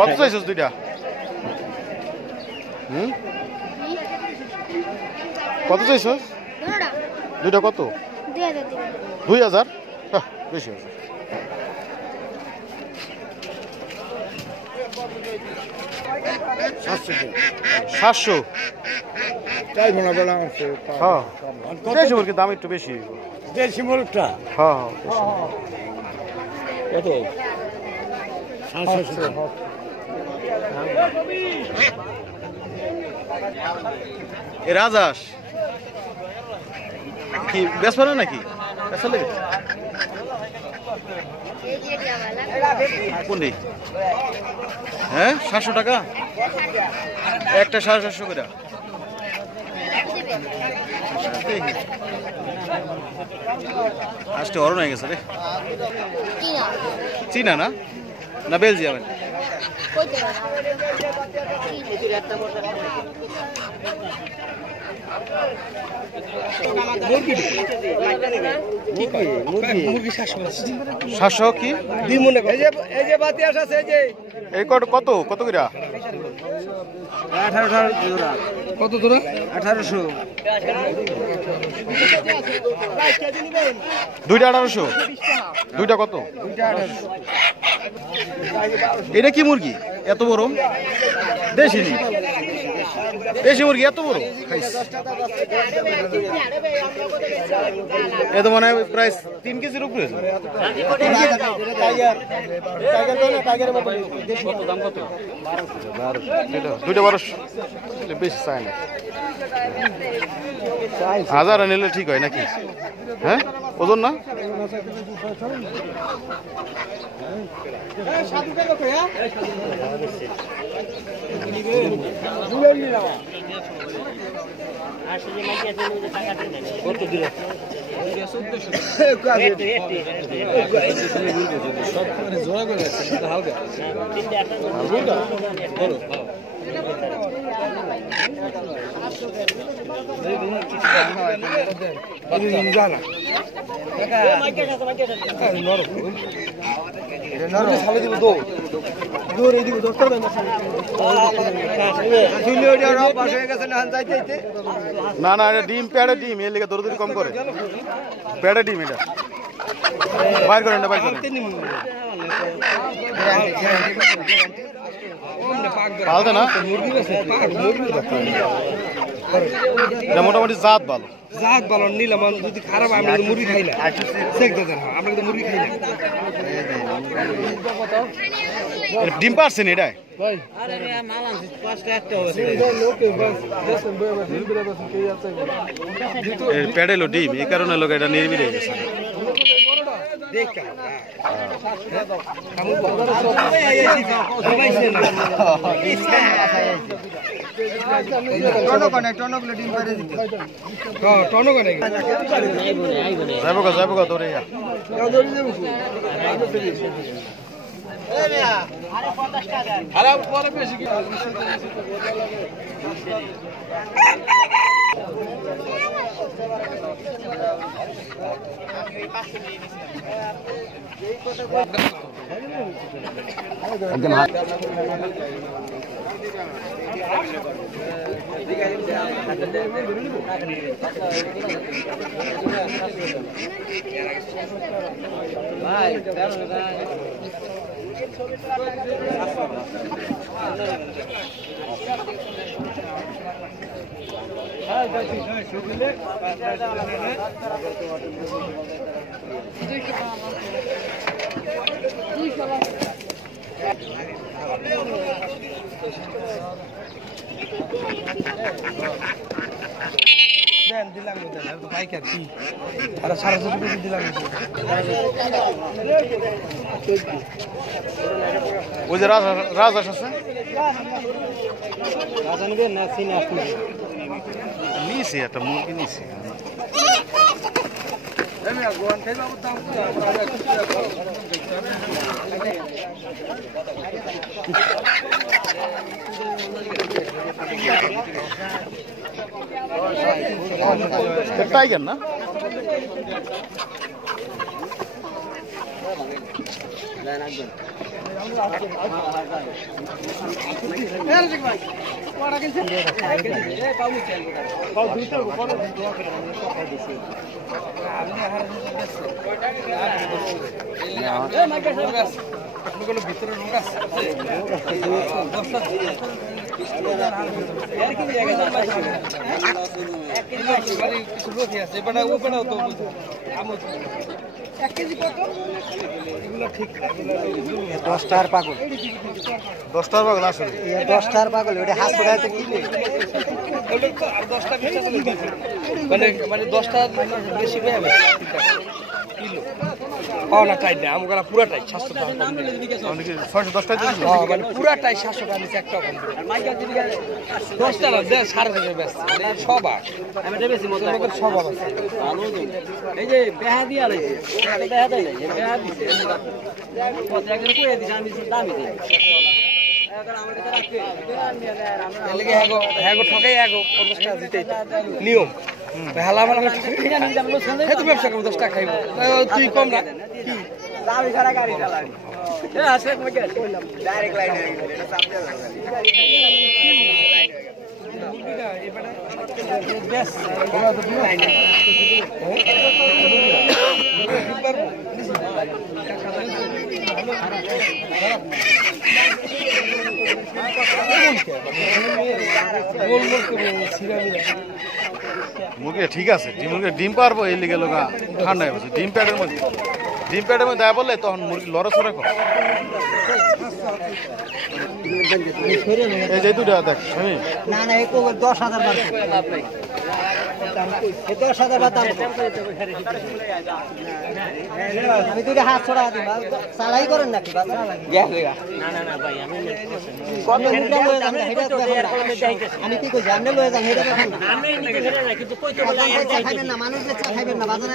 কত চাইছিস দুইটা? কত চাইছিস দুইটা? কত? 2000। বেশি আছে। 700। হ্যাঁ দেশি মুরগির দাম একটু বেশি। দেশি মুরগটা? হ্যাঁ এ রাজাস কি বেশ পারে নাকি? কোনটি? হ্যাঁ 700 টাকা একটা, 750 করে। আজকে অরণ হয়ে গেছে রে। চীনা না না বেলজিয়াম? সাতশো কি এই কত কত কত করে? 1800 কত তোরা? 1800। দুইটা 1800। দুইটা কত? এটা কি মুরগি এত বড়? দেশি দেশি মুরগি এত বড়? এ তো মনে হয় প্রায় 3 কেজির উপরে। দুইটা 1200। বেশি চাই না, 1000 নিলে ঠিক হয় নাকি? হ্যাঁ ওজন না? না না এটা ডিম, প্যাডে ডিম, এর লেগে দৌড়দৌড়ি কম করে। প্যাডে ডিম এটা বাইর করেন না, বাইর করেন। পালতে না মোটামুটি জাত ভালো। জাত ভালো নিলাম, যদি খারাপ আমরা মুরগি খাই না। আমরা কিন্তু মুরগি খাই না। ডিম পারছেন এটাই? প্যাডেলো ডিম, এই কারণে লোক এটা নির্বিড়ে গেছে। যাবো গা ধরে দিলাম পাইকার কি আর 450 দিলাম। ওই যে রাজহাঁস আছে, নিয়েছি একটা মুরগি নিয়েছি। টাইগার না? ভিতরে লোক আছে কিছু লোক আছে এবার ওপেনাও তো এগুলো ঠিক 10 টাকার পাগল 10 টাকার পাগল আসলে 10 টাকার পাগল ওটা হাসু রাতে কিনে আর 10টা 20টা চলে দিচ্ছে মানে 10টা বেশি হয়ে যাবে কিলো না টাইট না আমগরা পুরাটাই 700 টাকা কম দিলে অনেকে 610 টাকা দিয়েছিল হ্যাঁ মানে পুরাটাই 700 টাকা নিচে একটা কম দিলে 10টা না 5.5 বেশ সব আমি এটা বেশি মতো সব আছে ভালো এই যে বেহা দিয়া লাইছে এটা বেহা দেয় যে বেহা দিছে কত টাকা করে দিছে আমি দামি দেই ঠকাই 50 টাকা দিতেই নিয়ম হেলা ভালো ব্যবসা করবো 10 টাকা খাইব তুই কম না গাড়ি চালাই মুরগি ঠিক আছে মুরগি ডিম পারবো এই লিগে লোক ঠান্ডা হয়ে ডিম প্যাডের মধ্যে দেয়া বললে তখন মুরগি লড়াচড়া করে এই যে দুটা দেখ আমি না না এই 10,000 বাদ 10,000 বাদ আমি তুই হাত ছড়া দিই চালাই করেন নাকি বাবা না না না ভাই আমি কত মুটা লয়ে যান হেডা তো আমি কি কই জানলে লয়ে যান হেডা দেখেন না আমি হেডা না কিন্তু কই তো বলে খাইবেন না মানুষ যে চা খাইবেন না বাজারে